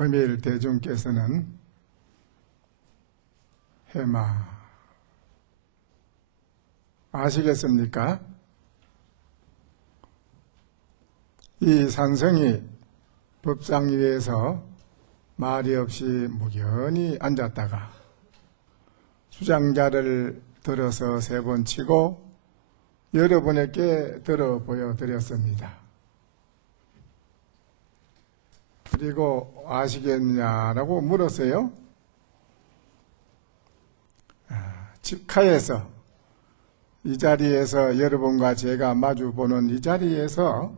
금일 대중께서는 해마 아시겠습니까? 이 산성이 법상 위에서 말이 없이 무견히 앉았다가 주장자를 들어서 3번 치고 여러분에게 들어 보여드렸습니다. 그리고 아시겠냐라고 물었어요. 직하에서 이 자리에서 여러분과 제가 마주보는 이 자리에서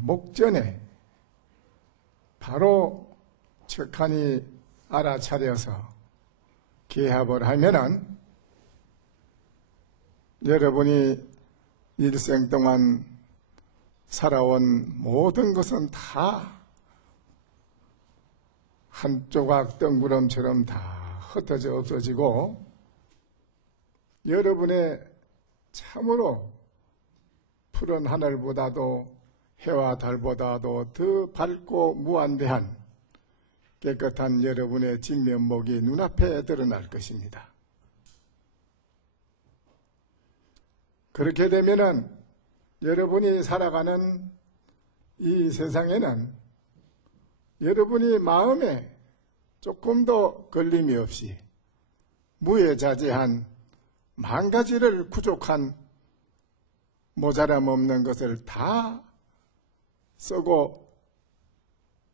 목전에 바로 척하니 알아차려서 개합을 하면은 여러분이 일생 동안 살아온 모든 것은 다 한 조각 덩구름처럼 다 흩어져 없어지고 여러분의 참으로 푸른 하늘보다도 해와 달보다도 더 밝고 무한대한 깨끗한 여러분의 진면목이 눈앞에 드러날 것입니다. 그렇게 되면은 여러분이 살아가는 이 세상에는 여러분이 마음에 조금도 걸림이 없이 무해자재한 만 가지를 부족한 모자람 없는 것을 다 쓰고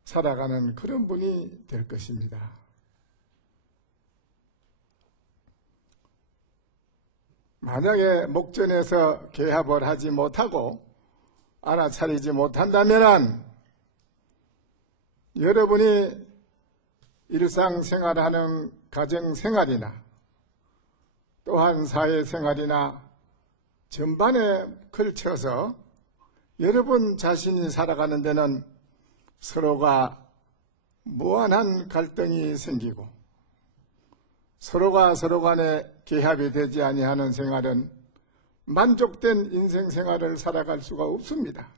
살아가는 그런 분이 될 것입니다. 만약에 목전에서 개합을 하지 못하고 알아차리지 못한다면 여러분이 일상생활하는 가정생활이나 또한 사회생활이나 전반에 걸쳐서 여러분 자신이 살아가는 데는 서로가 무한한 갈등이 생기고 서로가 서로 간에 개합이 되지 아니하는 생활은 만족된 인생생활을 살아갈 수가 없습니다.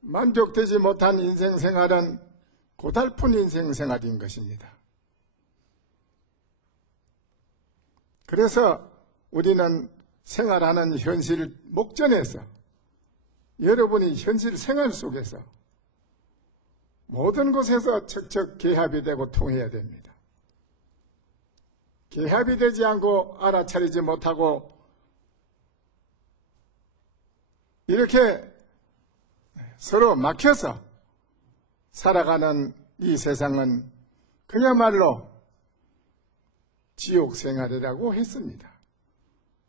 만족되지 못한 인생생활은 고달픈 인생생활인 것입니다. 그래서 우리는 생활하는 현실 목전에서 여러분이 현실 생활 속에서 모든 곳에서 척척 개합이 되고 통해야 됩니다. 개합이 되지 않고 알아차리지 못하고 이렇게 서로 막혀서 살아가는 이 세상은 그야말로 지옥 생활이라고 했습니다.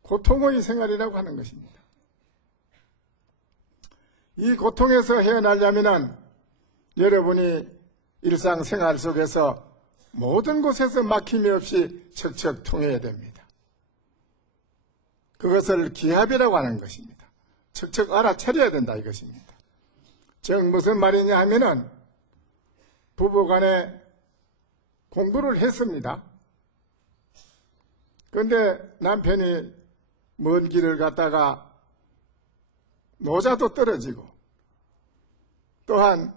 고통의 생활이라고 하는 것입니다. 이 고통에서 헤어나려면 여러분이 일상생활 속에서 모든 곳에서 막힘이 없이 척척 통해야 됩니다. 그것을 기합이라고 하는 것입니다. 척척 알아차려야 된다 이것입니다. 즉 무슨 말이냐 하면은 부부간에 공부를 했습니다. 그런데 남편이 먼 길을 갔다가 노자도 떨어지고 또한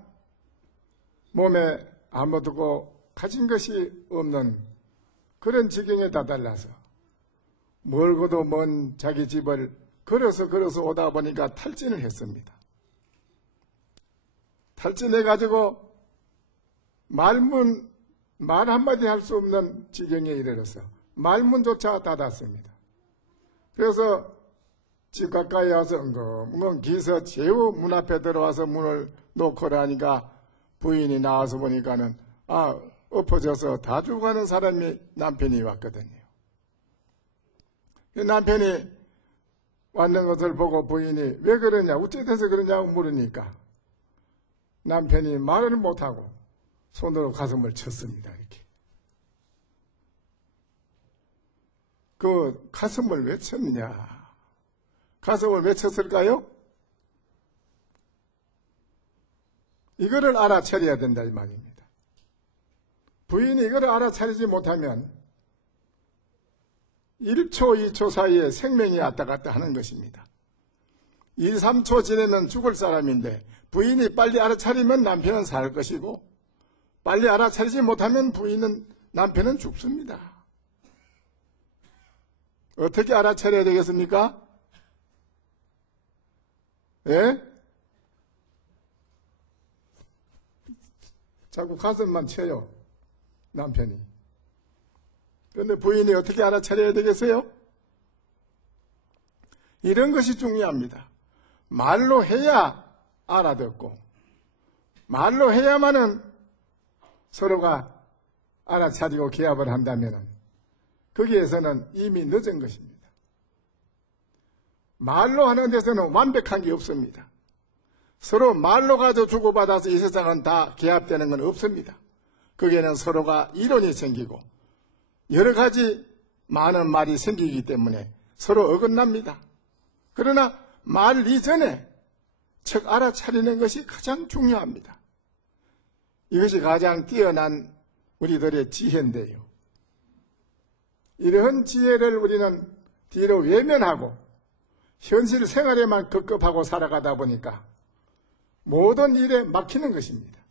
몸에 아무도 가진 것이 없는 그런 지경에 다달라서 멀고도 먼 자기 집을 걸어서 오다 보니까 탈진을 했습니다. 탈진해가지고 말 한마디 할 수 없는 지경에 이르러서 말문조차 닫았습니다. 그래서 집 가까이 와서 엉엉 기서 제우 문 앞에 들어와서 문을 놓고라 하니까 부인이 나와서 보니까는 엎어져서 다 죽어가는 사람이 남편이 왔거든요. 남편이 왔는 것을 보고 부인이 왜 그러냐 어찌 돼서 그러냐고 물으니까 남편이 말을 못하고 손으로 가슴을 쳤습니다. 이렇게. 그 가슴을 왜 쳤느냐? 가슴을 왜 쳤을까요? 이거를 알아차려야 된다 이 말입니다. 부인이 이거를 알아차리지 못하면 1초, 2초 사이에 생명이 왔다 갔다 하는 것입니다. 2, 3초 지내면 죽을 사람인데 부인이 빨리 알아차리면 남편은 살 것이고 빨리 알아차리지 못하면 남편은 죽습니다. 어떻게 알아차려야 되겠습니까? 예? 자꾸 가슴만 쳐요, 남편이. 그런데 부인이 어떻게 알아차려야 되겠어요? 이런 것이 중요합니다. 말로 해야 알아듣고 말로 해야만은 서로가 알아차리고 기합을 한다면 거기에서는 이미 늦은 것입니다. 말로 하는 데서는 완벽한 게 없습니다. 서로 말로 가지고 주고받아서 이 세상은 다 기합되는 건 없습니다. 거기에는 서로가 이론이 생기고 여러 가지 많은 말이 생기기 때문에 서로 어긋납니다. 그러나 말 이전에 척 알아차리는 것이 가장 중요합니다. 이것이 가장 뛰어난 우리들의 지혜인데요. 이러한 지혜를 우리는 뒤로 외면하고 현실 생활에만 급급하고 살아가다 보니까 모든 일에 막히는 것입니다.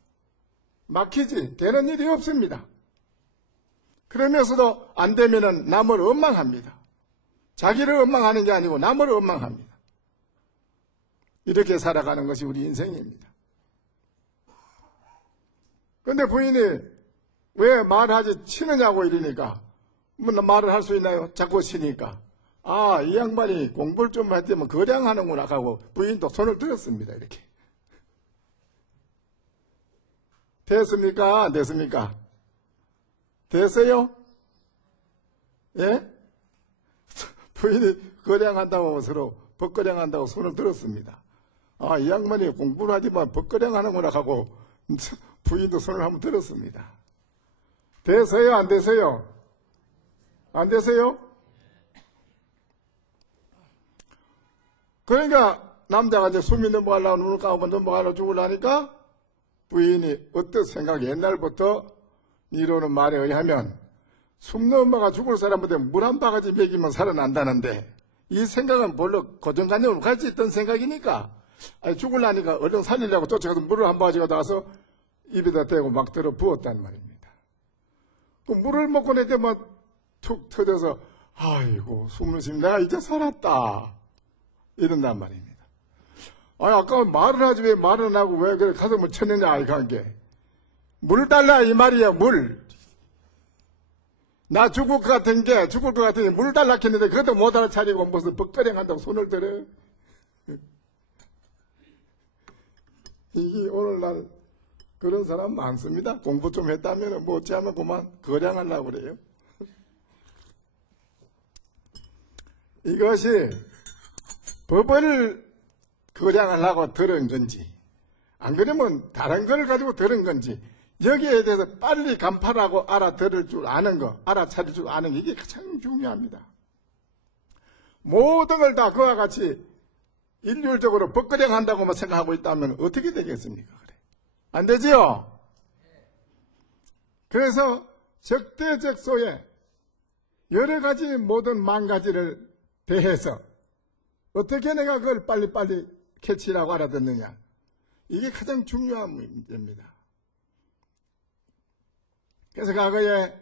막히지 되는 일이 없습니다. 그러면서도 안 되면은 남을 원망합니다. 자기를 원망하는 게 아니고 남을 원망합니다. 이렇게 살아가는 것이 우리 인생입니다. 그런데 부인이 왜 말하지 치느냐고 이러니까 뭐 말을 할 수 있나요? 자꾸 치니까 아, 이 양반이 공부를 좀 했더니 거량하는구나 하고 부인도 손을 들었습니다. 이렇게. 됐습니까? 안 됐습니까? 됐어요? 예? 부인이 거량한다고 서로 벗거량한다고 손을 들었습니다. 아, 이 양반이 공부를 하지만 벗거량하는구나 하고 부인도 손을 한번 들었습니다. 됐어요? 안 됐어요? 안 됐어요? 그러니까 남자가 이제 숨이 넘어가려고 눈을 감고 넘어가려고 죽으려니까 부인이 어떤 생각이 옛날부터 이러는 말에 의하면 숨 넘어가 죽을 사람한테 물 한 바가지 먹이면 살아난다는데 이 생각은 별로 고정관념으로 같이 있던 생각이니까 아니 죽으려니까 얼른 살리려고 쫓아가서 물을 한 바가지 갖다 가서 입에다 대고 막 들어 부었단 말입니다. 그 물을 먹고 낼 때만 툭 터져서 아이고 숨을 쉬면 내가 이제 살았다 이런단 말입니다. 아니 아까 말을 하지 왜 말을 안 하고 왜 그래 가슴을 쳤느냐 이 관계. 물 달라 이 말이야. 물. 나 죽을 것 같은 게 물 달라 했는데 그것도 못 알아차리고 무슨 벗거령 한다고 손을 들어. 이게 오늘날 그런 사람 많습니다. 공부 좀 했다면 뭐 어찌하면 그만 거량하려고 그래요. 이것이 법을 거량하려고 들은 건지 안 그러면 다른 걸 가지고 들은 건지 여기에 대해서 빨리 간파하고 알아들을 줄 아는 거, 알아차릴 줄 아는 게 이게 가장 중요합니다. 모든 걸 다 그와 같이 일률적으로 벗거량한다고만 생각하고 있다면 어떻게 되겠습니까? 그래. 안 되지요? 그래서 적대적소에 여러 가지 모든 망가지를 대해서 어떻게 내가 그걸 빨리빨리 캐치라고 알아듣느냐. 이게 가장 중요한 문제입니다. 그래서 과거에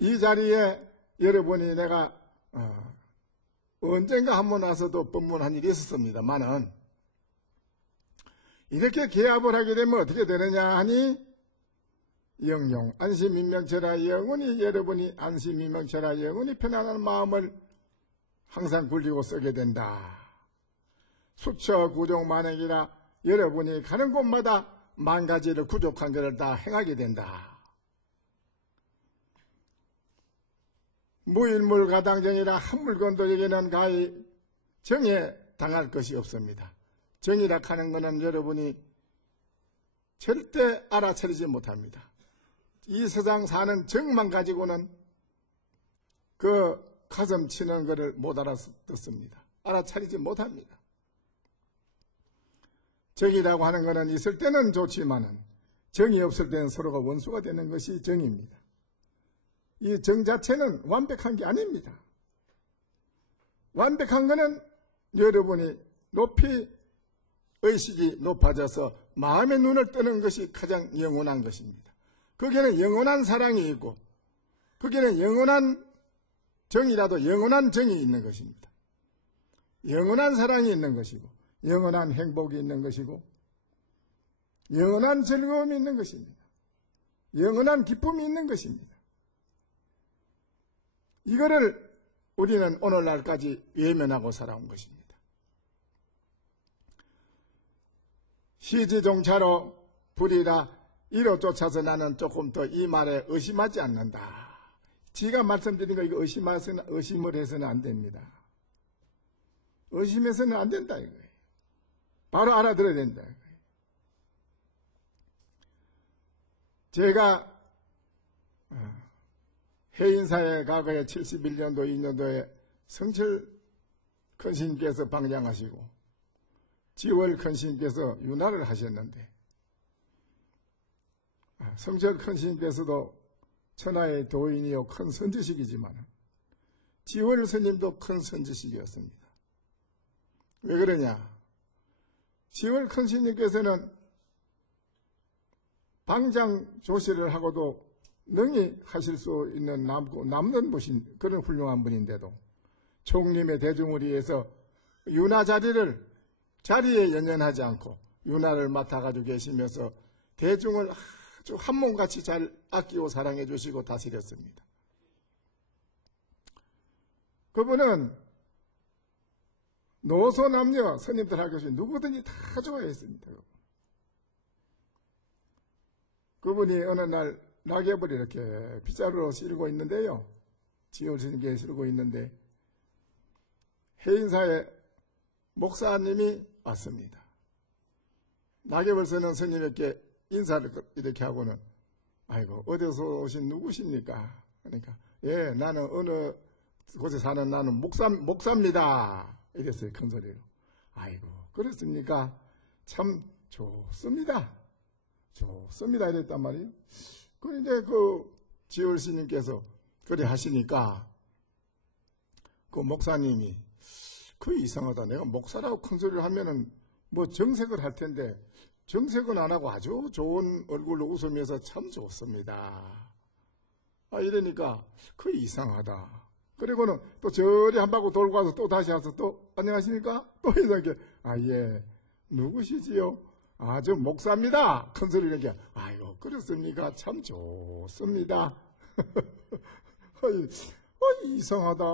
이 자리에 여러분이 내가 언젠가 한 번 와서도 법문한 일이 있었습니다만은 이렇게 개합을 하게 되면 어떻게 되느냐 하니 영영 안심인명체라 영원히 여러분이 안심인명체라 영원히 편안한 마음을 항상 굴리고 쓰게 된다. 수처 구종 만행이라 여러분이 가는 곳마다 만 가지를 구족한 것을 다 행하게 된다. 무일물 가당정이라 한 물건도 여기는 가히 정에 당할 것이 없습니다. 정이라 하는 것은 여러분이 절대 알아차리지 못합니다. 이 세상 사는 정만 가지고는 그 가슴 치는 것을 못 알아듣습니다. 알아차리지 못합니다. 정이라고 하는 것은 있을 때는 좋지만은 정이 없을 때는 서로가 원수가 되는 것이 정입니다. 이 정 자체는 완벽한 게 아닙니다. 완벽한 것은 여러분이 높이 의식이 높아져서 마음의 눈을 뜨는 것이 가장 영원한 것입니다. 거기에는 영원한 사랑이 있고 거기에는 영원한 정이라도 영원한 정이 있는 것입니다. 영원한 사랑이 있는 것이고 영원한 행복이 있는 것이고 영원한 즐거움이 있는 것입니다. 영원한 기쁨이 있는 것입니다. 이거를 우리는 오늘날까지 외면하고 살아온 것입니다. 시지종차로 불이라 이로 쫓아서 나는 조금 더 이 말에 의심하지 않는다. 지가 말씀드린 거 이거 의심을 해서는 안 됩니다. 의심해서는 안 된다 이거예요. 바로 알아들어야 된다 이거예요. 제가 해인사회 과거에 71년도 2년도에 성철 큰스님께서 방장하시고 지월 큰스님께서 윤화를 하셨는데 성철 큰스님께서도 천하의 도인이요 큰 선지식이지만 지월 스님도 큰 선지식이었습니다. 왜 그러냐? 지월 큰스님께서는 방장 조시를 하고도 능히 하실 수 있는 남는 분인 그런 훌륭한 분인데도 총림의 대중을 위해서 윤화 자리에 연연하지 않고 윤화를 맡아가지고 계시면서 대중을 아주 한몸같이 잘 아끼고 사랑해 주시고 다스렸습니다. 그분은 노소 남녀 스님들 하겠이 누구든지 다 좋아했습니다. 그분이 어느 날 낙엽을 이렇게 빗자루로 실고 있는데요. 지월 스님께 실고 있는데 해인사의 목사님이 왔습니다. 낙엽을 쓰는 스님에게 인사를 이렇게 하고는 아이고 어디서 오신 누구십니까? 그러니까 예 나는 어느 곳에 사는 나는 목사입니다. 이랬어요. 큰 소리로. 아이고 그렇습니까? 참 좋습니다. 좋습니다. 이랬단 말이에요. 그 이제 그 지월 스님께서 그래 하시니까 그 목사님이 그 이상하다. 내가 목사라고 큰 소리를 하면은 뭐 정색을 할 텐데 정색은 안 하고 아주 좋은 얼굴로 웃으면서 참 좋습니다. 이러니까 그 이상하다. 그리고는 또 저리 한 바퀴 돌고 와서 또 다시 와서 또 안녕하십니까? 또 이렇게 예 누구시지요? 저 목사입니다. 큰 소리를 이렇게 아이고 그렇습니까? 참 좋습니다. 이상하다.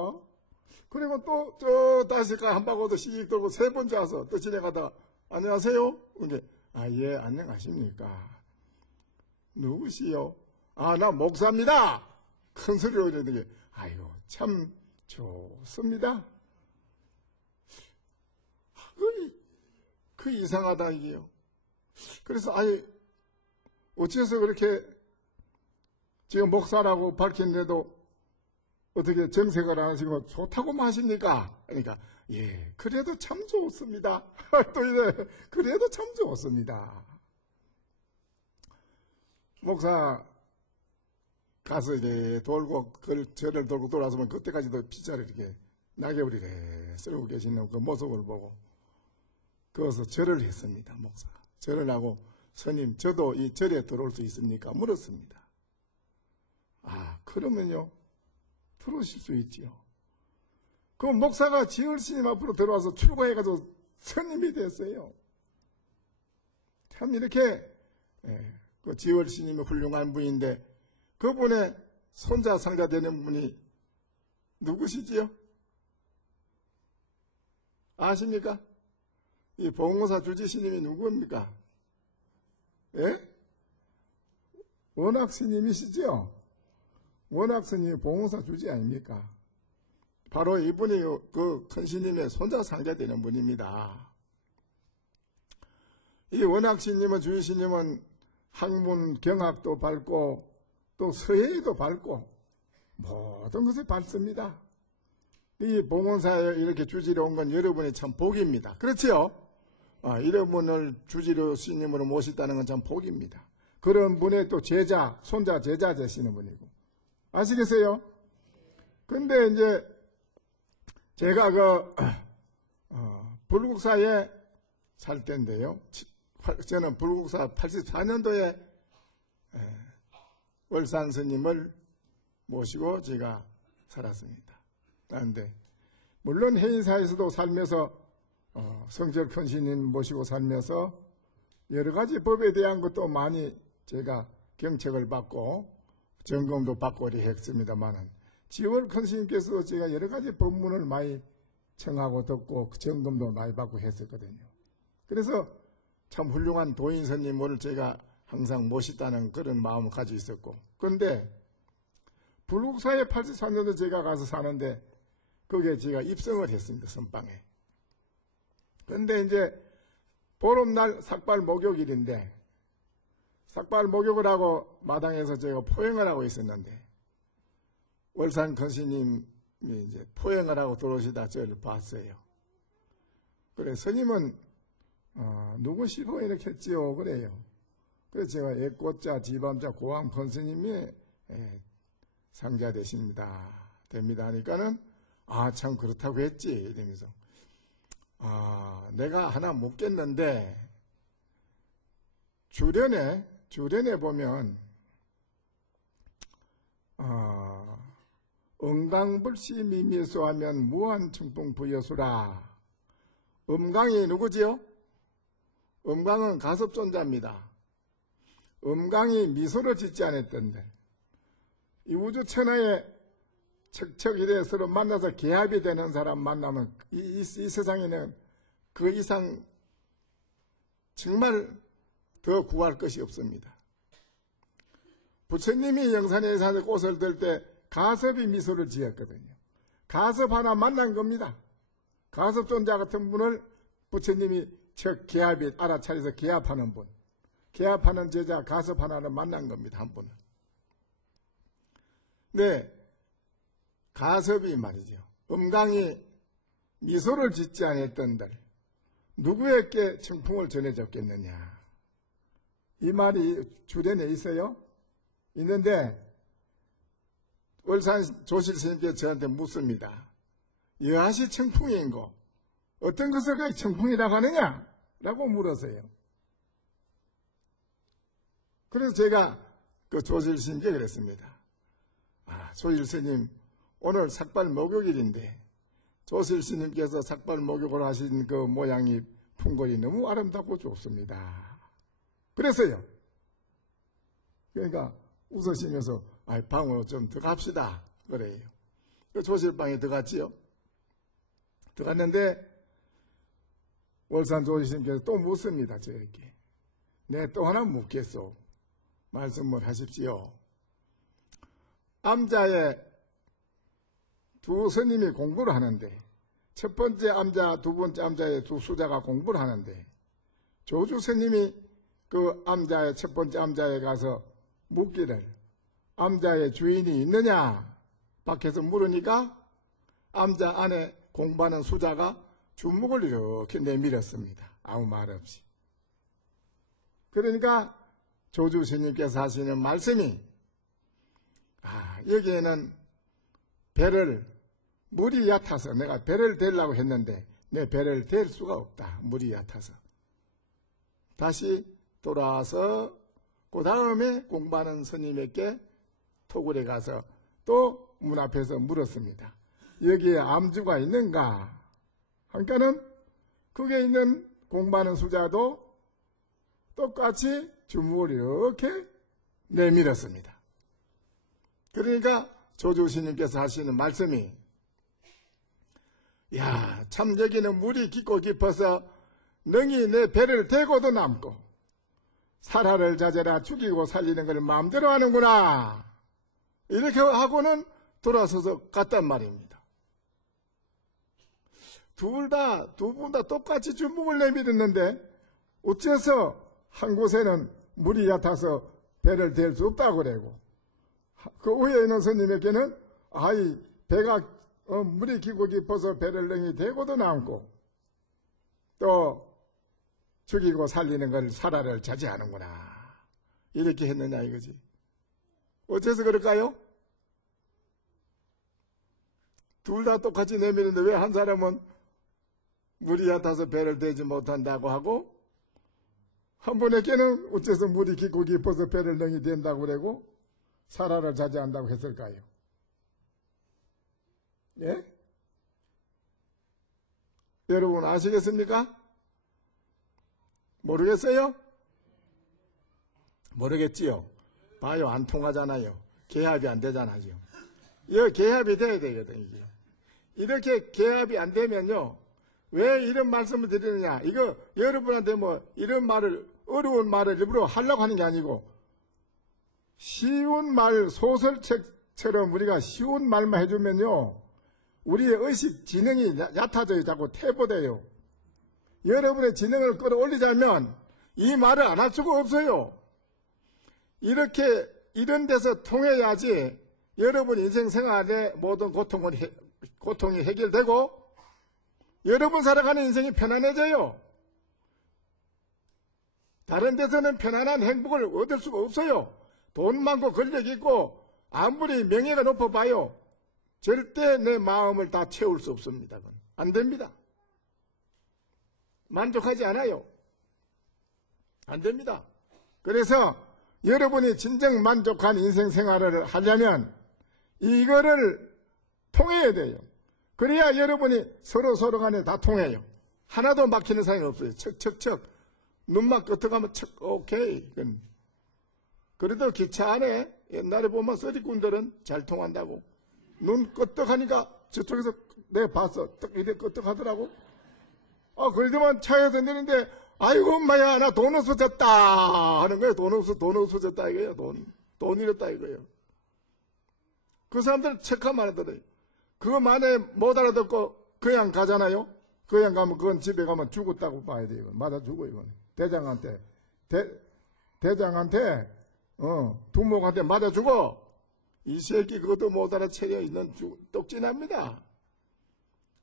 그리고 또 저 다시 한 바퀴 더 씩 돌고 세 번째 와서 또 지나가다 안녕하세요? 이게 예 안녕하십니까? 누구시요? 나 목사입니다. 큰 소리로 이러더니 아이고 참 좋습니다. 그 이상하다 이게요. 그래서 어째서 그렇게 지금 목사라고 밝혔는데도 어떻게 정색을 안 하시고 좋다고만 하십니까? 그러니까 예 그래도 참 좋습니다. 또 이래 그래도 참 좋습니다. 목사 가서 이제 돌고 절을 돌고 돌아서면 그때까지도 빗자루 이렇게 낙엽을 이렇게 쓸고 계시는 그 모습을 보고 거기서 절을 했습니다. 목사가 절을 하고 스님 저도 이 절에 들어올 수 있습니까? 물었습니다. 그러면요 들어오실 수 있지요. 그 목사가 지월 스님 앞으로 들어와서 출가해가지고 스님이 됐어요. 참 이렇게 그 지월 스님이 훌륭한 분인데 그분의 손자 상자 되는 분이 누구시지요? 아십니까? 이 봉오사 주지 스님이 누구입니까? 예? 원학 스님이시죠? 원학 스님이 봉오사 주지 아닙니까? 바로 이분이 그 큰 스님의 손자 상자 되는 분입니다. 이 원학 스님은 주지 스님은 학문 경학도 밝고 또 서예도 밝고 모든 것을 밝습니다. 이 봉원사에 이렇게 주지로 온 건 여러분의 참 복입니다. 그렇지요? 이런 분을 주지로 스님으로 모셨다는 건 참 복입니다. 그런 분의 또 제자, 손자 제자 되시는 분이고. 아시겠어요? 근데 이제 제가 불국사에 살 때인데요. 저는 불국사 84년도에 월산 스님을 모시고 제가 살았습니다. 그런데 물론 해인사에서도 살면서 성절 큰 스님 모시고 살면서 여러 가지 법에 대한 것도 많이 제가 경책을 받고 점검도 받고 이렇게 했습니다만은 지월 큰 스님께서도 제가 여러 가지 법문을 많이 청하고 듣고 점검도 많이 받고 했었거든요. 그래서 참 훌륭한 도인 스님을 제가 항상 모시다는 그런 마음을 가지고 있었고, 그런데 불국사에 84년도 제가 가서 사는데 거기에 제가 입성을 했습니다. 선방에. 그런데 이제 보름날 삭발 목욕일인데 삭발 목욕을 하고 마당에서 제가 포행을 하고 있었는데 월산 큰 스님이 이제 포행을 하고 들어오시다 저를 봤어요. 그래, 스님은 누구시고 이렇게 했지요? 그래요. 그래서 제가 애꽃자 지밤자 고암 큰 스님이 상자 됩니다 하니까는 참 그렇다고 했지 이러면서 내가 하나 묻겠는데 주련에 보면 음강불시 미미소하면 무한충풍 부여수라. 음강이 누구지요? 음강은 가섭존자입니다. 음강이 미소를 짓지 않았던데 이 우주 천하에 척척 이래 서로 만나서 계합이 되는 사람 만나면 이 세상에는 그 이상 정말 더 구할 것이 없습니다. 부처님이 영산에 사서 꽃을 들 때 가섭이 미소를 지었거든요. 가섭 하나 만난 겁니다. 가섭존자 같은 분을 부처님이 척 계합이 알아차려서 계합하는 분, 계합하는 제자 가섭 하나를 만난 겁니다. 한 분은. 네, 가섭이 말이죠. 음강이 미소를 짓지 않았던들 누구에게 청풍을 전해줬겠느냐. 이 말이 주련에 있어요. 있는데 월산 조실 스님께서 저한테 묻습니다. 여하시 청풍인고 어떤 것을 청풍이라고 하느냐? 라고 물었어요. 그래서 제가 그 조실 스님께 그랬습니다. 조실 스님, 오늘 삭발 목욕일인데 조실 스님께서 삭발 목욕을 하신 그 모양이 풍걸이 너무 아름답고 좋습니다. 그랬어요. 그러니까 웃으시면서 방으로 좀 들어갑시다 그래요. 조실방에 들어갔지요. 들어갔는데 월산 조실스님께서 또 묻습니다. 저에게. 네, 또 하나 묻겠소. 말씀을 하십시오. 암자에 두 스님이 공부를 하는데 첫 번째 암자, 두 번째 암자에 두 수자가 공부를 하는데 조주 스님이 그 암자의 첫 번째 암자에 가서 묻기를 암자의 주인이 있느냐 밖에서 물으니까 암자 안에 공부하는 수자가 주먹을 이렇게 내밀었습니다. 아무 말 없이. 그러니까 조주 스님께서 하시는 말씀이 여기에는 배를 물이 얕아서 내가 배를 대려고 했는데 내 배를 댈 수가 없다. 물이 얕아서. 다시 돌아와서 그 다음에 공부하는 스님에게 토굴에 가서 또 문 앞에서 물었습니다. 여기에 암주가 있는가? 그러니까는 거기에 있는 공부하는 수자도 똑같이 주먹을 이렇게 내밀었습니다. 그러니까 조주 스님께서 하시는 말씀이 참 여기는 물이 깊고 깊어서 능히 내 배를 대고도 남고 살아를 자제라 죽이고 살리는 걸 마음대로 하는구나. 이렇게 하고는 돌아서서 갔단 말입니다. 두 분 다 똑같이 주먹을 내밀었는데 어째서 한 곳에는 물이 얕아서 배를 댈 수 없다고 그러고 그 위에 있는 스님에게는 배가 물이 깊고 깊어서 배를 능히 대고도 남고 또 죽이고 살리는 걸 살아를 자제하는구나. 이렇게 했느냐 이거지. 어째서 그럴까요? 둘 다 똑같이 내미는데 왜 한 사람은 물이 얕아서 배를 대지 못한다고 하고, 한 분에게는 어째서 물이 깊고 깊어서 배를 능히 된다고 그러고 사라를 자제한다고 했을까요? 예? 여러분 아시겠습니까? 모르겠어요? 모르겠지요? 봐요, 안 통하잖아요. 개합이 안 되잖아요. 이거 개합이 돼야 되거든, 이게. 이렇게 개합이 안 되면요, 왜 이런 말씀을 드리느냐? 이거 여러분한테 뭐 이런 말을, 어려운 말을 일부러 하려고 하는 게 아니고, 쉬운 말, 소설책처럼 우리가 쉬운 말만 해주면요, 우리의 의식, 지능이 얕아져요. 자꾸 퇴보돼요. 여러분의 지능을 끌어올리자면 이 말을 안 할 수가 없어요. 이렇게 이런 데서 통해야지 여러분 인생 생활의 모든 고통이 해결되고 여러분 살아가는 인생이 편안해져요. 다른 데서는 편안한 행복을 얻을 수가 없어요. 돈 많고 권력 있고 아무리 명예가 높아봐요. 절대 내 마음을 다 채울 수 없습니다. 안 됩니다. 만족하지 않아요. 안 됩니다. 그래서 여러분이 진정 만족한 인생 생활을 하려면 이거를 통해야 돼요. 그래야 여러분이 서로 간에 다 통해요. 하나도 막히는 사람이 없어요. 척척척. 눈만 끄덕하면 척 오케이. 그래도 기차 안에 옛날에 보면 써리꾼들은 잘 통한다고. 눈 끄덕하니까 저쪽에서 내가 봤어. 딱 이래 끄덕하더라고. 그러더만 차에서 내리는데 아이고 엄마야 나 돈 없어졌다 하는 거예요. 돈 없어졌다 이거예요. 돈 잃었다 이거예요. 그 사람들은 체크만 하더래요. 그거 만에 못 알아듣고 그냥 가잖아요. 그냥 가면 그건 집에 가면 죽었다고 봐야 돼요. 맞아 죽어 이건. 대장한테 두목한테 맞아 죽어. 이 새끼 그것도 못 알아채려 있는 똑진합니다.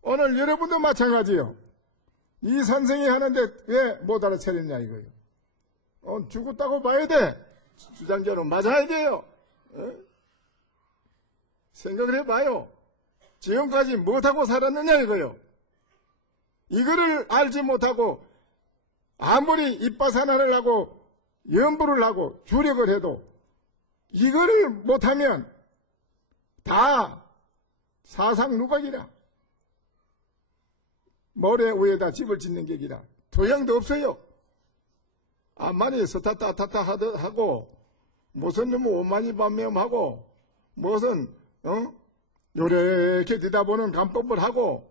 오늘 여러분도 마찬가지요. 이 선생이 하는데 왜 못 알아채렸냐 이거예요. 죽었다고 봐야 돼. 주장자로 맞아야 돼요. 생각을 해봐요. 지금까지 못하고 살았느냐 이거요. 이거를 알지 못하고 아무리 입바산화를 하고 연부를 하고 주력을 해도 이거를 못하면 다 사상누각이라. 모래 위에다 집을 짓는 격이라. 도양도 없어요. 암만이 스타타타타 하고 무슨 놈 오만이 반매음하고 무슨 요렇게 뒤다보는 간법을 하고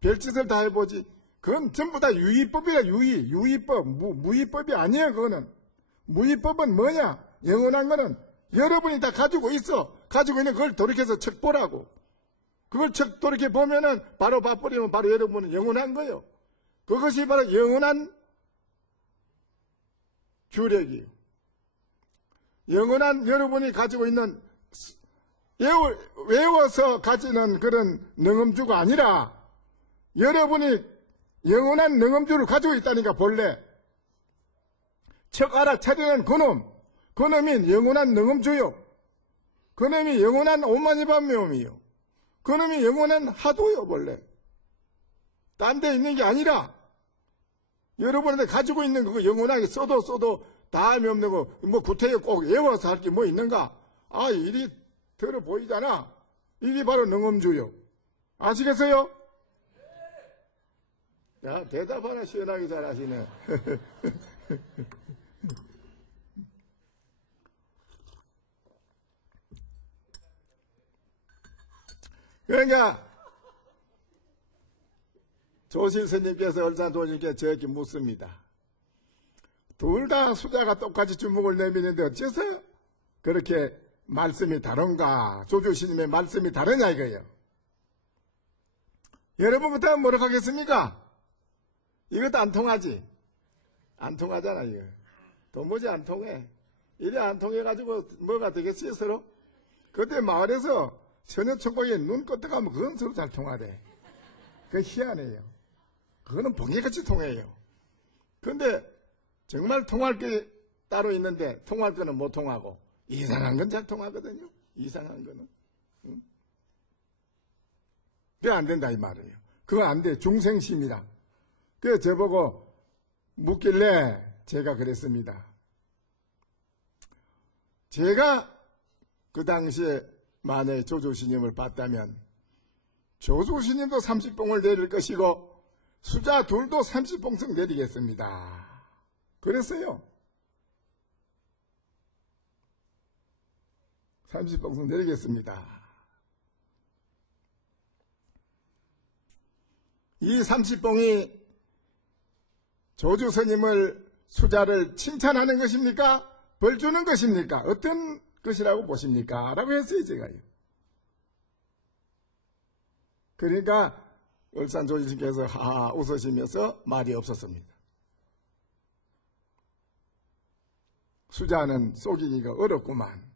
별짓을 다 해보지. 그건 전부 다 유의법이라. 유의법. 무의법이 아니에요. 그거는. 무의법은 뭐냐? 영원한 거는 여러분이 다 가지고 있어. 가지고 있는 그걸 돌이켜서 척 보라고. 그걸 척 돌이켜 보면은 바로 봐버리면 바로 여러분은 영원한 거예요. 그것이 바로 영원한 주력이에요. 영원한 여러분이 가지고 있는 외워서 가지는 그런 능엄주가 아니라 여러분이 영원한 능엄주를 가지고 있다니까. 본래 척 알아차리는 그놈이 영원한 능엄주요. 그놈이 영원한 오만이반매음이요. 그놈이 영원한 하도요. 본래 딴 데 있는 게 아니라 여러분한테 가지고 있는 그거 영원하게 써도 다음이 없는 거 뭐 구태여 꼭 외워서 할 게 뭐 있는가? 일이 들어 보이잖아. 이게 바로 능엄주요. 아시겠어요? 야, 대답 하나 시원하게 잘 하시네. 그러니까 조실 스님께서 얼산도님께 저렇게 묻습니다. 둘 다 수자가 똑같이 주먹을 내미는데 어째서 그렇게 말씀이 다른가? 조조스님의 말씀이 다르냐 이거예요. 여러분부터 뭐라고 하겠습니까? 이것도 안 통하지? 안 통하잖아 이거. 도무지 안 통해. 이래 안 통해가지고 뭐가 되겠어요 서로? 그때 마을에서 처녀총각에 눈 끄덕하면 그건 서로 잘 통하대. 그건 희한해요. 그거는 번개같이 통해요. 근데 정말 통할 게 따로 있는데 통할 거는 못 통하고 이상한 건 잘 통하거든요. 이상한 거는. 그게 안 된다 이 말이에요. 그거 안 돼. 중생심이라. 그 저보고 묻길래 제가 그랬습니다. 제가 그 당시에 만약에 조조스님을 봤다면 조조스님도 30봉을 내릴 것이고 수자 둘도 30봉씩 내리겠습니다. 그랬어요. 30봉씩 내리겠습니다. 이 30봉이 조조스님을 수자를 칭찬하는 것입니까? 벌 주는 것입니까? 어떤 것이라고 보십니까? 라고 했어요, 제가요. 그러니까 울산 조지스님께서 하하 웃으시면서 말이 없었습니다. 수자는 속이기가 어렵구만.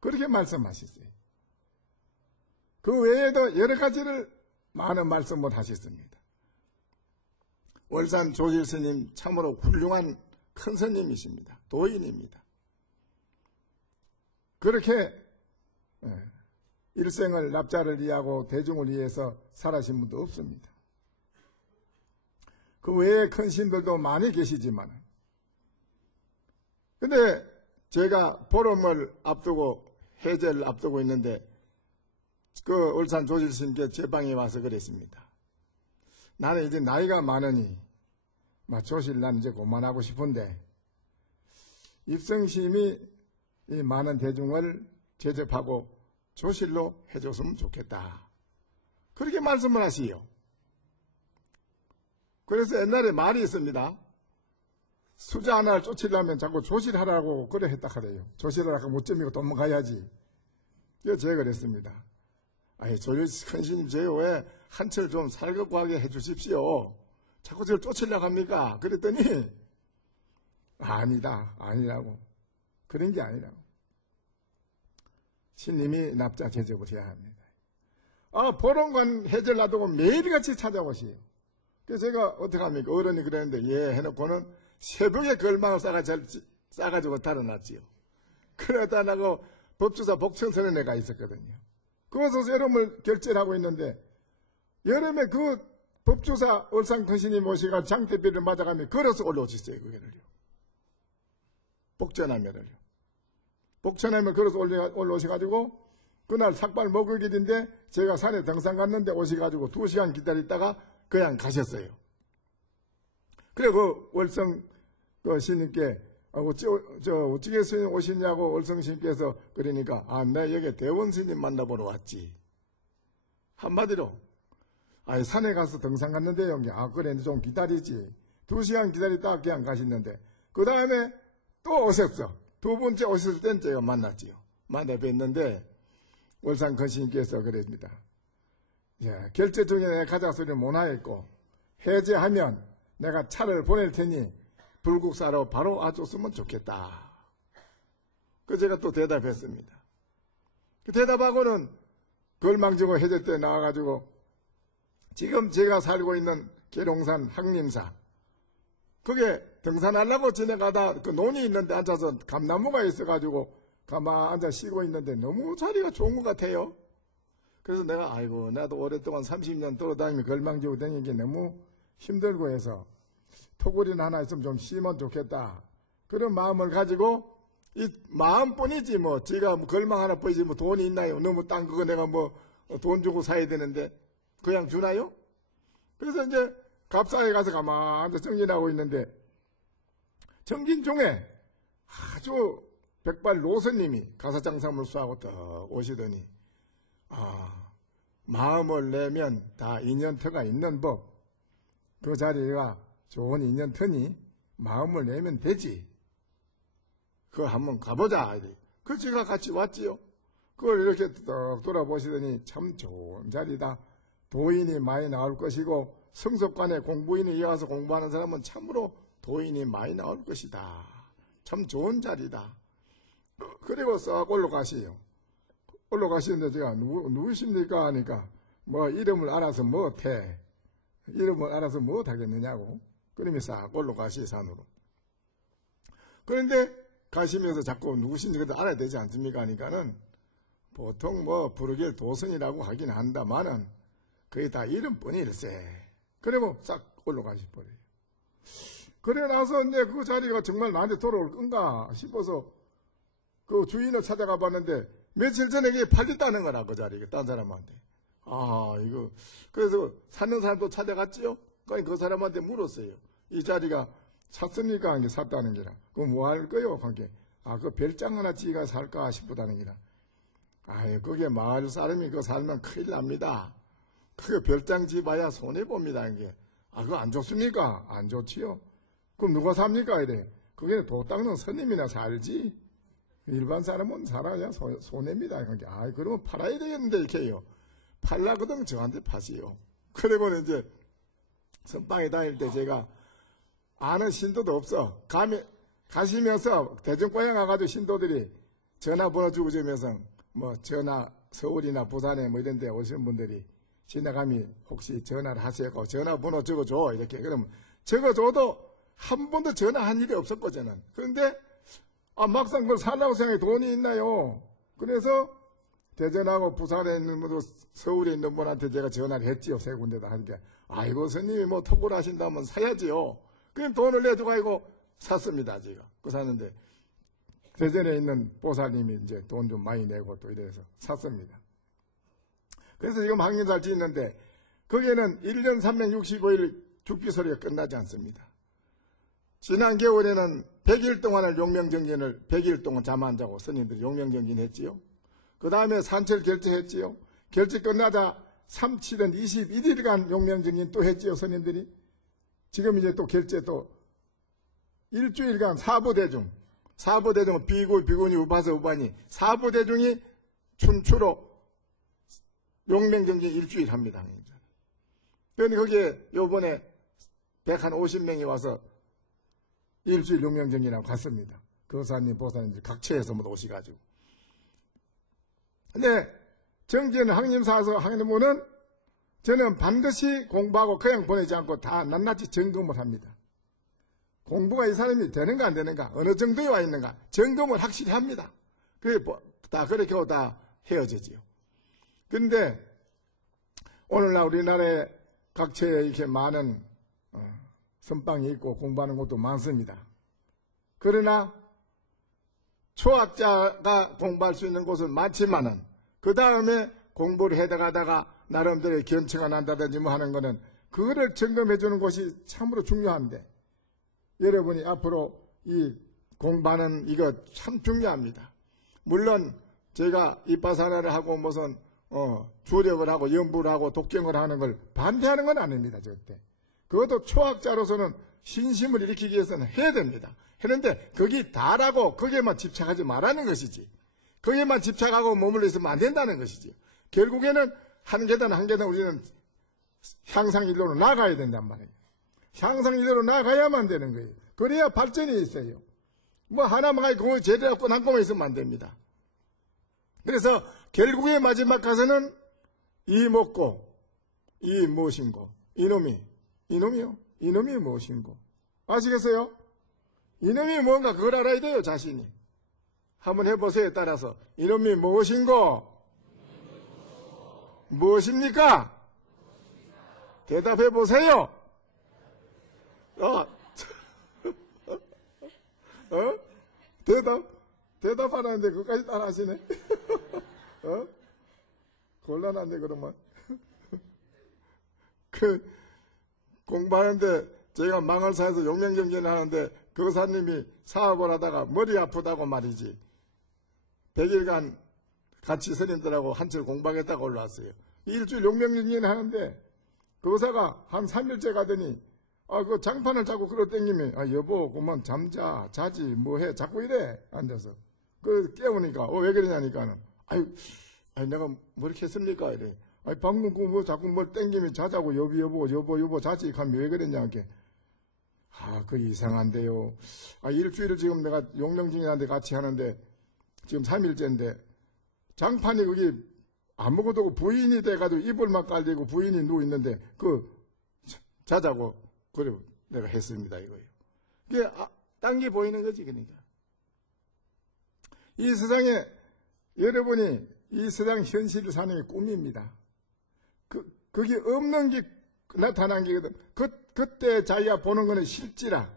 그렇게 말씀하셨어요. 그 외에도 여러 가지를 많은 말씀을 하셨습니다. 울산 조지스님 참으로 훌륭한 큰 스님이십니다. 도인입니다. 그렇게 일생을 납자를 위하고 대중을 위해서 살아신 분도 없습니다. 그 외에 큰 신들도 많이 계시지만 근데 제가 보름을 앞두고 해제를 앞두고 있는데 그 울산 조지스님께 제 방에 와서 그랬습니다. 나는 이제 나이가 많으니 조실 난 이제 그만하고 싶은데 입성심이 이 많은 대중을 제접하고 조실로 해줬으면 좋겠다. 그렇게 말씀을 하시요. 그래서 옛날에 말이 있습니다. 수자 하나를 쫓으려면 자꾸 조실하라고 그래 했다 하래요. 조실하라고 못 점이고 도망가야지. 그래서 제가 그랬습니다. 아니 큰스님 제 왜 한철 좀 살긋고하게 해주십시오. 자꾸 저를 쫓으려고 합니까? 그랬더니 아니다. 아니라고. 그런 게 아니라고. 신님이 납자 제접을 해야 합니다. 보름간 해제를 놔두고 매일같이 찾아오시요. 그래서 제가 어떻게 합니까? 어른이 그랬는데 예 해놓고는 새벽에 걸망을 싸가지고 달아놨지요. 그러다 나고 법주사 복천선에 내가 있었거든요. 그것에서 여름을 결제를 하고 있는데 여름에 그 법주사 울산 큰스님 모시가 장대비를 맞아가며 걸어서 올라오셨어요. 그 길을요. 복전하면을요. 복천하면 걸어서 올라오셔가지고 그날 삭발 목요일인데 제가 산에 등산 갔는데 오셔가지고 2시간 기다리다가 그냥 가셨어요. 그래 그 월성 그 스님께 어찌게 스님 오시냐고 월성 스님께서 그러니까 나 여기 대원 스님 만나보러 왔지. 한마디로 산에 가서 등산 갔는데요. 그래 좀 기다리지. 2시간 기다리다가 그냥 가셨는데 그 다음에 또 오셨어. 2번째 오셨을 땐 제가 만났지요. 만나 뵀는데 월산 큰스님께서 그랬습니다. 결제 중에 내가 가자 소리를 못 하겠고 해제하면 내가 차를 보낼 테니 불국사로 바로 와줬으면 좋겠다. 그 제가 또 대답했습니다. 그 대답하고는 걸망지고 해제 때 나와가지고 지금 제가 살고 있는 계룡산 항림사 그게 등산하려고 지나가다 그 논이 있는데 앉아서 감나무가 있어가지고 가만 앉아 쉬고 있는데 너무 자리가 좋은 것 같아요. 그래서 내가 아이고 나도 오랫동안 30년 돌아다니며 걸망지고 다니는 게 너무 힘들고 해서 토굴이나 하나 있으면 좀 쉬면 좋겠다. 그런 마음을 가지고 이 마음뿐이지 뭐 제가 뭐 걸망 하나 보이지 뭐 돈이 있나요? 너무 딴 그거 내가 뭐 돈 주고 사야 되는데 그냥 주나요? 그래서 이제 갑사에 가서 가만 앉아 정진하고 있는데 정진 중에 아주 백발 노선님이 가사장삼을 수하고 딱 오시더니 마음을 내면 다 인연터가 있는 법. 그 자리가 좋은 인연터니 마음을 내면 되지. 그거 한번 가보자. 그 제가 같이 왔지요. 그걸 이렇게 딱 돌아보시더니 참 좋은 자리다. 도인이 많이 나올 것이고 성석관에 공부인이 이어가서 공부하는 사람은 참으로 도인이 많이 나올 것이다. 참 좋은 자리다. 그리고 싹 올라가시요. 올라가시는데 제가 누구십니까 하니까 뭐 이름을 알아서 못해. 이름을 알아서 못하겠느냐고. 그러면 싹 올라가시 산으로. 그런데 가시면서 자꾸 누구신지 알아야 되지 않습니까 하니까는 보통 뭐 부르길 도선이라고 하긴 한다마는 그게 다 이름뿐일세. 그리고 싹 올라가시 버려요. 그래 나서 이제 그 자리가 정말 나한테 돌아올 건가 싶어서 그 주인을 찾아가 봤는데 며칠 전에 그게 팔렸다는 거라, 그 자리가, 딴 사람한테. 아, 이거. 그래서 사는 사람도 찾아갔지요? 그러니까 그 사람한테 물었어요. 이 자리가 샀습니까? 이게 샀다는 게라. 그거 뭐 할 거요? 그게. 아, 그 별장 하나 지가 살까 싶다는 게라. 아유, 그게 마을 사람이 그거 살면 큰일 납니다. 그거 별장 지봐야 손해봅니다, 이게. 아, 그거 안 좋습니까? 안 좋지요? 그럼 누가 삽니까? 이래. 그게 도 닦는 스님이나 살지. 일반 사람은 살아야 손해입니다. 그게. 아, 그러면 팔아야 되겠는데, 이렇게 해요. 팔라거든 저한테 파시요. 그리고 이제 선방에 다닐 때 제가 아는 신도도 없어. 가시면서 대전고향 가가지고 신도들이 전화번호 주고 주면서 뭐 전화 서울이나 부산에 뭐 이런 데 오시는 분들이 지나가면 혹시 전화를 하세요. 전화번호 적어줘. 이렇게. 그러면 적어줘도 한 번도 전화한 일이 없었거든요. 그런데 막상 그걸 살라고 생각해 돈이 있나요? 그래서 대전하고 부산에 있는 분도 서울에 있는 분한테 제가 전화를 했지요. 세 군데다 하니까 아이고 스님이 뭐 톡을 하신다면 사야지요. 그럼 돈을 내주고 아이고 샀습니다. 제가. 그 샀는데 대전에 있는 보살님이 이제 돈 좀 많이 내고 또 이래서 샀습니다. 그래서 지금 항림사를 짓는데 거기에는 1년 365일 죽비소리가 끝나지 않습니다. 지난 겨울에는 100일 동안을 용명정진을 100일 동안 잠 안 자고 스님들이 용명정진 했지요. 그 다음에 산철 결제했지요. 결제 끝나자 3, 7은 21일간 용명정진 또 했지요. 스님들이. 지금 이제 또 결제 또 일주일간 사부대중. 사부대중은 비구, 비구니, 우파서, 우반이. 사부대중이 춘추로 용명정진 일주일 합니다. 그런데 거기에 요번에 150명이 와서 일주일 용명정진하고 갔습니다. 거사님, 보사님, 각처에서 모두 오시가지고. 근데 정진 항림사에서 하는 분은 저는 반드시 공부하고 그냥 보내지 않고 다 낱낱이 점검을 합니다. 공부가 이 사람이 되는가 안 되는가, 어느 정도에 와 있는가 점검을 확실히 합니다. 그게 다 그렇게 하고 다 헤어지지요. 그런데 오늘날 우리나라에 각처에 이렇게 많은 선방이 있고 공부하는 곳도 많습니다. 그러나 초학자가 공부할 수 있는 곳은 많지만은 그 다음에 공부를 해다가다가 나름대로 견체가 난다든지 뭐 하는 거는 그거를 점검해 주는 것이 참으로 중요한데 여러분이 앞으로 이 공부하는 이거 참 중요합니다. 물론 제가 이빠사나를 하고 무슨 주력을 하고 연부를 하고 독경을 하는 걸 반대하는 건 아닙니다. 절대. 그것도 초학자로서는 신심을 일으키기 위해서는 해야 됩니다. 했는데 거기 다라고 거기에만 집착하지 말라는 것이지. 거기에만 집착하고 머물러 있으면 안 된다는 것이지. 결국에는 한 계단 한 계단 우리는 향상일로로 나가야 된단 말이에요. 향상일로로 나가야만 되는 거예요. 그래야 발전이 있어요. 뭐 하나만 가지고 제대로 한 곳만 있으면 안 됩니다. 그래서 결국에 마지막 가서는 이 먹고 이 무엇인고 이놈이요? 이놈이 무엇인고 아시겠어요? 이놈이 뭔가 그걸 알아야 돼요. 자신이. 한번 해보세요. 따라서 이놈이 무엇인고 무엇입니까? 대답해 보세요. 대답하라는데 그것까지 따라 하시네. 곤란한데 그러면. 공부하는데 제가 망할사에서 용명정진을 하는데 그 사님이 사업을 하다가 머리 아프다고 말이지 100일간 같이 스님들하고 한철 공부하겠다고 올라왔어요. 일주일 용명정진을 하는데 그 의사가 한 3일째 가더니 그 장판을 자꾸 끌어당기면 여보 그만 자지 뭐해 자꾸 이래 앉아서 그 깨우니까 왜 그러냐니까는 아니 내가 뭐 이렇게 했습니까 이래. 방금 뭐 자꾸 뭘 땡기면 자자고 여보 자지 하면 왜 그랬냐 이렇게. 그게 이상한데요. 일주일을 지금 내가 용명정진한테 같이 하는데 지금 3일째인데 장판이 거기 아무것도 부인이 돼가지고 이불만 깔리고 부인이 누워있는데 자자고 그래 내가 했습니다 이거예요. 그게 딴 게 보이는 거지. 그러니까 이 세상에 여러분이 이 세상 현실을 사는 게 꿈입니다. 그게 없는 게 나타난 게거든. 그때 자기가 보는 거는 실지라.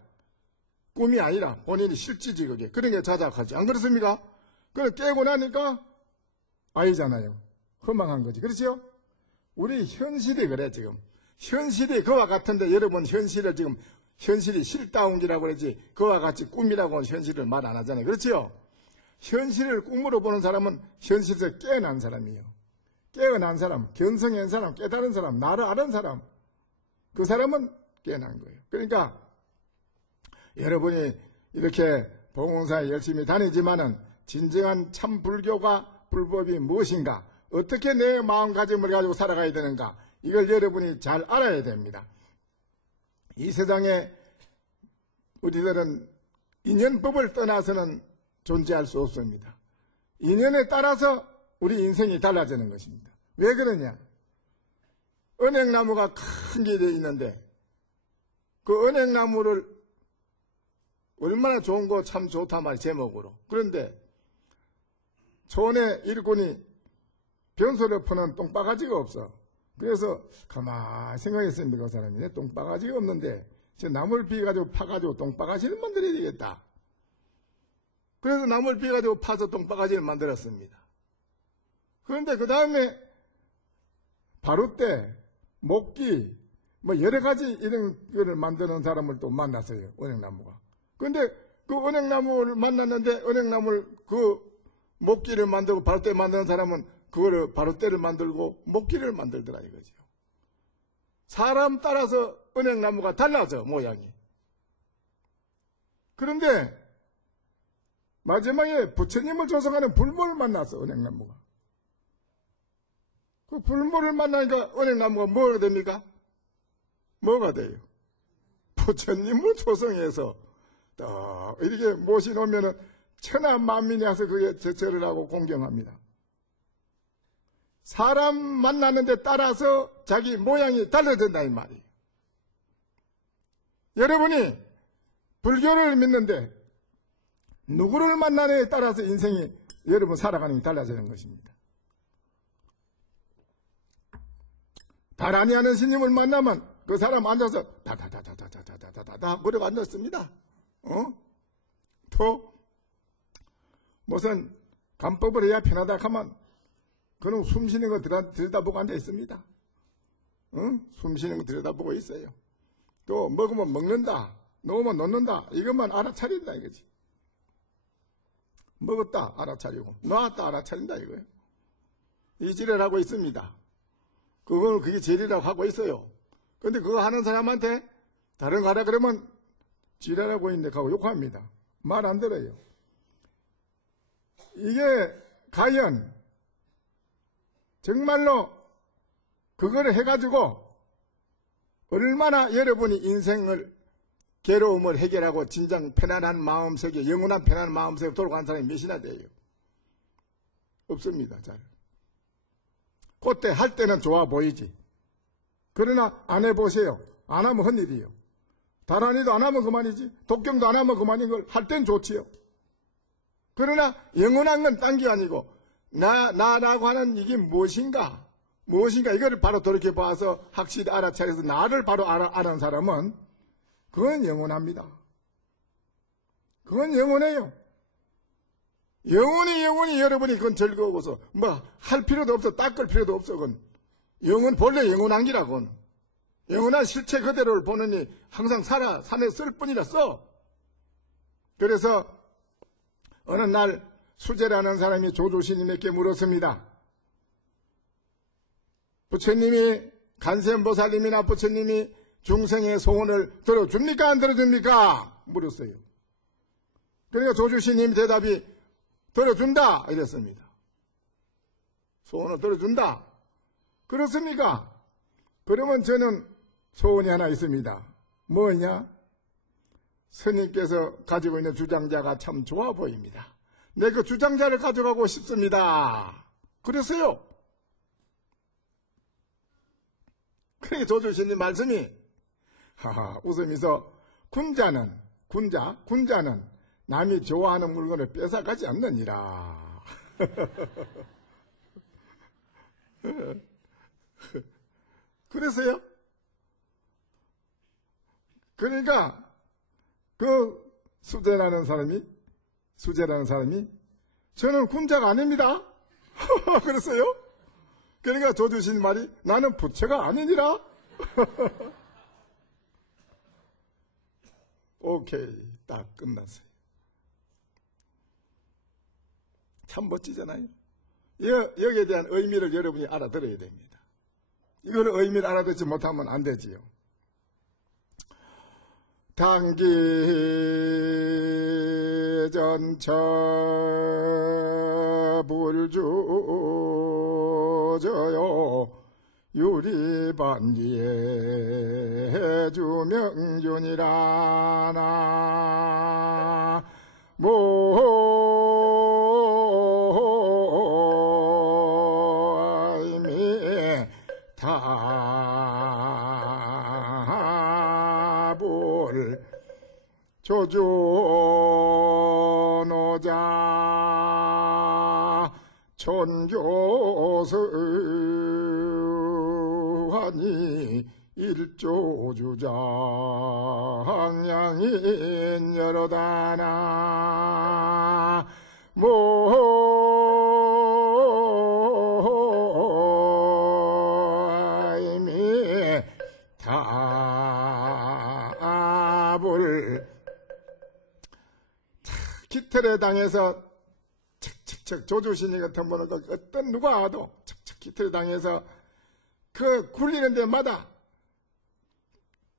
꿈이 아니라 본인이 실지지 그게. 그런 게 자작하지. 안 그렇습니까? 그걸 깨고 나니까 아니잖아요. 허망한 거지. 그렇죠? 우리 현실이 그래 지금. 현실이 그와 같은데 여러분 현실이 실다운 기라고 그러지 그와 같이 꿈이라고 현실을 말 안 하잖아요. 그렇죠? 현실을 꿈으로 보는 사람은 현실에서 깨어난 사람이에요. 깨어난 사람, 견성한 사람, 깨달은 사람, 나를 아는 사람, 그 사람은 깨어난 거예요. 그러니까 여러분이 이렇게 봉사에 열심히 다니지만은 진정한 참 불법이 무엇인가, 어떻게 내 마음가짐을 가지고 살아가야 되는가, 이걸 여러분이 잘 알아야 됩니다. 이 세상에 우리들은 인연법을 떠나서는 존재할 수 없습니다. 인연에 따라서 우리 인생이 달라지는 것입니다. 왜 그러냐? 은행나무가 큰 길에 있는데 그 은행나무를 얼마나 좋은 거 참 좋단 말이에요. 제목으로. 그런데 촌에 일꾼이 변소를 푸는 똥바가지가 없어. 그래서 가만히 생각했습니다. 그 사람이 내 똥바가지가 없는데 저 나무를 비가지고 파가지고 똥바가지를 만들어야 되겠다. 그래서 나무를 비가지고 파서 똥바가지를 만들었습니다. 그런데 그 다음에 바루대, 목기, 뭐 여러 가지 이런 거를 만드는 사람을 또 만났어요. 은행나무가. 그런데 그 은행나무를 만났는데 은행나무를 그 목기를 만들고 바루대 만드는 사람은 그거를 바루대를 만들고 목기를 만들더라 이거죠. 사람 따라서 은행나무가 달라져 모양이. 그런데 마지막에 부처님을 조성하는 불모를 만났어 은행나무가. 그 불모를 만나니까 은행나무가 뭐가 됩니까? 뭐가 돼요? 부처님을 조성해서 이렇게 모시놓으면은 천하 만민이 와서 그게 제철을 하고 공경합니다. 사람 만나는데 따라서 자기 모양이 달라진다 이 말이에요. 여러분이 불교를 믿는데 누구를 만나느냐에 따라서 인생이 여러분 살아가는 게 달라지는 것입니다. 달 아니하는 스님을 만나면 그 사람 앉아서 다다다다다다다다다다 그러고 앉았습니다. 또 무슨 간법을 해야 편하다 하면 그는 숨 쉬는 거 들여다보고 앉아 있습니다. 숨 쉬는 거 들여다보고 있어요. 또 먹으면 먹는다, 놓으면 놓는다, 이것만 알아차린다 이거지. 먹었다 알아차리고 놨다 알아차린다 이거예요. 이 지랄 하고 있습니다. 그게 제일이라고 하고 있어요. 그런데 그거 하는 사람한테 다른 거 하라 그러면 지랄하고 있는데 하고 욕합니다. 말 안 들어요. 이게 과연 정말로 그거를 해가지고 얼마나 여러분이 인생을 괴로움을 해결하고 진정 편안한 마음속에 영원한 편안한 마음속에 돌아간 사람이 몇이나 돼요? 없습니다. 잘. 그때 할 때는 좋아 보이지. 그러나 안 해보세요. 안 하면 헛일이에요. 다란이도 안 하면 그만이지. 독경도 안 하면 그만인 걸 할 땐 좋지요. 그러나 영원한 건 딴 게 아니고 나라고 하는 이게 무엇인가 이거를 바로 돌이켜봐서 확실히 알아차려서 나를 바로 아는 사람은 그건 영원합니다. 그건 영원해요. 영원히 여러분이 그건 즐거워서 뭐 할 필요도 없어, 닦을 필요도 없어. 그건 본래 영원한 기라곤. 영원한 실체 그대로를 보느니 항상 산에 쓸 뿐이라 써. 그래서 어느 날 수재라는 사람이 조조스님에게 물었습니다. 부처님이 간센보살님이나 부처님이 중생의 소원을 들어줍니까 안 들어줍니까? 물었어요. 그러니까 조조스님 대답이 들어준다 이랬습니다. 소원을 들어준다. 그렇습니까? 그러면 저는 소원이 하나 있습니다. 뭐냐? 스님께서 가지고 있는 주장자가 참 좋아 보입니다. 내 그 주장자를 가져가고 싶습니다. 그랬어요. 그러니까 조조스님 말씀이 웃으면서 군자는 남이 좋아하는 물건을 뺏어가지 않느니라. 그래서요. 그러니까 그 수재라는 사람이 저는 군자가 아닙니다. 그랬어요. 그러니까 조주신 말이 나는 부처가 아니니라. 오케이, 딱 끝났어요. 참 멋지잖아요. 여기에 대한 의미를 여러분이 알아들어야 됩니다. 이걸 의미를 알아듣지 못하면 안 되지요. 당기전처 불주저요 유리반지에 주명준이라 나모임이 답을 조조노자 천교서하니 일조주장양인 여러다나 모임이 답을 기틀에 당해서 척척척 조주신이 같은 분은 어떤 누가 와도 척척 기틀에 당해서 그 굴리는 데마다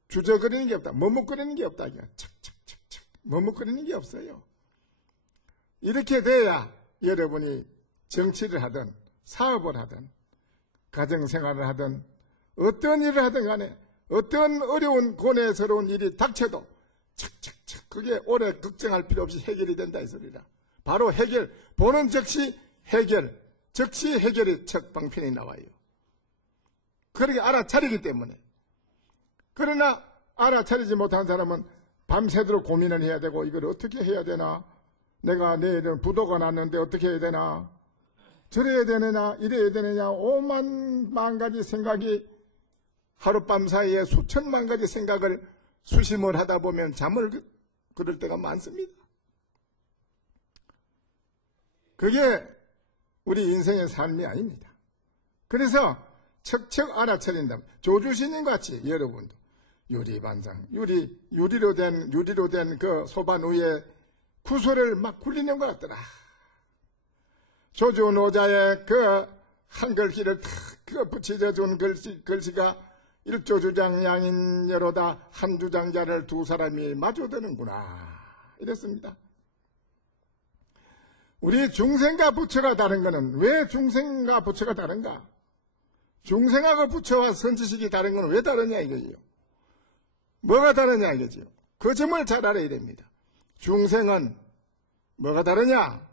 주저거리는 게 없다. 머뭇거리는 게 없다. 척척척척 머뭇거리는 게 없어요. 이렇게 돼야 여러분이 정치를 하든 사업을 하든 가정생활을 하든 어떤 일을 하든 간에 어떤 어려운 고뇌스러운 일이 닥쳐도 척척척 그게 오래 걱정할 필요 없이 해결이 된다 이 소리라. 바로 해결, 보는 즉시 해결, 즉시 해결의 첫 방편이 나와요. 그렇게 알아차리기 때문에. 그러나 알아차리지 못한 사람은 밤새도록 고민을 해야 되고 이걸 어떻게 해야 되나, 내가 내일은 부도가 났는데 어떻게 해야 되나, 저래야 되느냐 이래야 되느냐, 오만 가지 생각이 하룻밤 사이에 수천만 가지 생각을 수심을 하다 보면 잠을 그럴 때가 많습니다. 그게 우리 인생의 삶이 아닙니다. 그래서 척척 알아차린다. 조주신님 같이 여러분도 유리반상, 유리로 된 그 소반 위에 구슬을 막 굴리는 것 같더라. 조주노자의 그 한글귀를 탁 붙여져 준 글씨가 일조주장양인 여로다 한 주장자를 두 사람이 마주드는구나 이랬습니다. 우리 중생과 부처가 다른 것은 왜 중생과 부처가 다른가? 중생하고 부처와 선지식이 다른 건 왜 다르냐 이거지요. 뭐가 다르냐 이거지요. 그 점을 잘 알아야 됩니다. 중생은 뭐가 다르냐?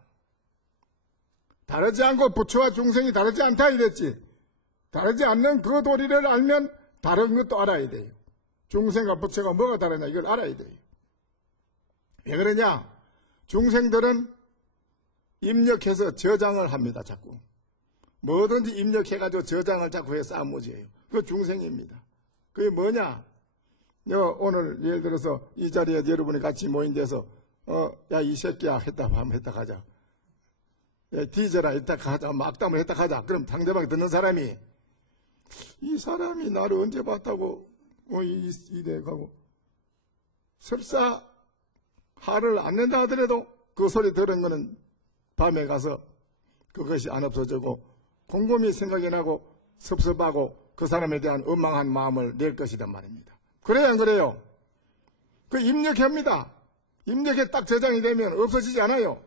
다르지 않고 부처와 중생이 다르지 않다 이랬지. 다르지 않는 그 도리를 알면 다른 것도 알아야 돼요. 중생과 부처가 뭐가 다르냐 이걸 알아야 돼요. 왜 그러냐? 중생들은 입력해서 저장을 합니다. 자꾸 뭐든지 입력해가지고 저장을 자꾸 해서 싸움무지예요. 그거 중생입니다. 그게 뭐냐? 오늘 예를 들어서 이 자리에 여러분이 같이 모인 데서 야 이 새끼야 했다 가자. 야 뒤져라 했다 가자. 악담을 했다 가자. 그럼 상대방이 듣는 사람이 이 사람이 나를 언제 봤다고 이래 가고 설사 화를 안 낸다 하더라도 그 소리 들은 거는 밤에 가서 그것이 안 없어지고 곰곰이 생각이 나고 섭섭하고 그 사람에 대한 원망한 마음을 낼 것이란 말입니다. 그래요 안 그래요? 그 입력합니다. 입력에 딱 저장이 되면 없어지지 않아요.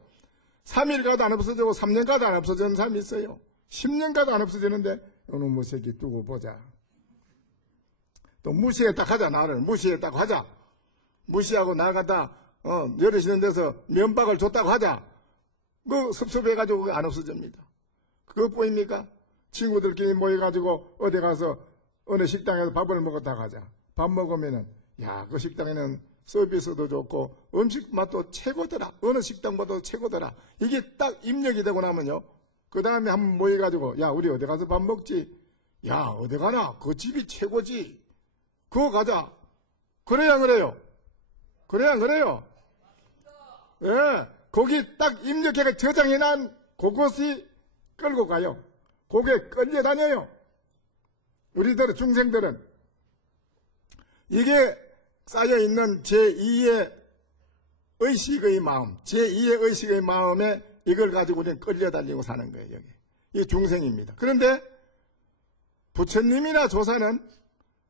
3일 가도 안 없어지고 3년 가도 안 없어지는 사람이 있어요. 10년 가도 안 없어지는데 이놈의 새끼 두고 보자. 또 무시했다 하자. 나를 무시했다고 하자. 무시하고 나가다 여르시는 데서 면박을 줬다고 하자. 그 섭섭해가지고 그게 안 없어집니다. 그것뿐입니까? 친구들끼리 모여가지고 어디 가서 어느 식당에서 밥을 먹었다고 하자. 밥 먹으면은 야, 그 식당에는 서비스도 좋고 음식 맛도 최고더라. 어느 식당보다 최고더라. 이게 딱 입력이 되고 나면요. 그 다음에 한번 모여가지고 야, 우리 어디 가서 밥 먹지? 야, 어디 가나? 그 집이 최고지. 그거 가자. 그래야 안 그래요? 그래야 안 그래요? 예, 거기 딱 입력해가 저장해놓은 그것이 끌고 가요. 거기에 끌려다녀요. 우리들 중생들은 이게 쌓여있는 제2의 의식의 마음, 제2의 의식의 마음에 이걸 가지고 우리는 끌려다니고 사는 거예요. 여기. 이 중생입니다. 그런데 부처님이나 조사는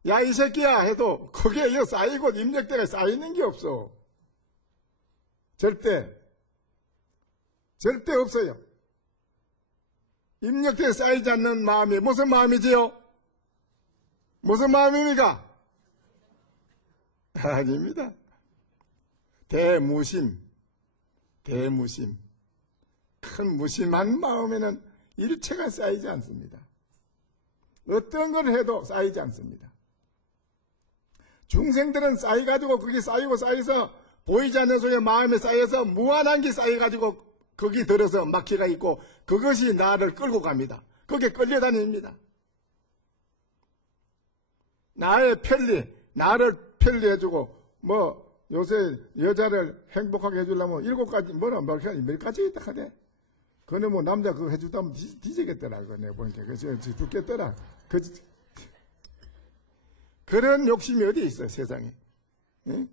야 이 새끼야 해도 거기에 이거 쌓이고 입력대가 쌓이는 게 없어. 절대 없어요. 입력대에 쌓이지 않는 마음이 무슨 마음이지요? 무슨 마음입니까? 아닙니다. 대무심. 큰 무심한 마음에는 일체가 쌓이지 않습니다. 어떤 걸 해도 쌓이지 않습니다. 중생들은 쌓여가지고 거기 쌓여서 보이지 않는 속에 마음에 쌓여서 무한한 게 쌓여가지고 거기 들어서 막히가 있고 그것이 나를 끌고 갑니다. 거기에 끌려다닙니다. 나의 편리, 나를 편리해주고 요새 여자를 행복하게 해주려면 7가지 몇 가지 있다 하네. 그네 남자 그거 해주다면 뒤지겠더라. 내가 보니까 죽겠더라. 그런 욕심이 어디 있어요, 세상에. 응?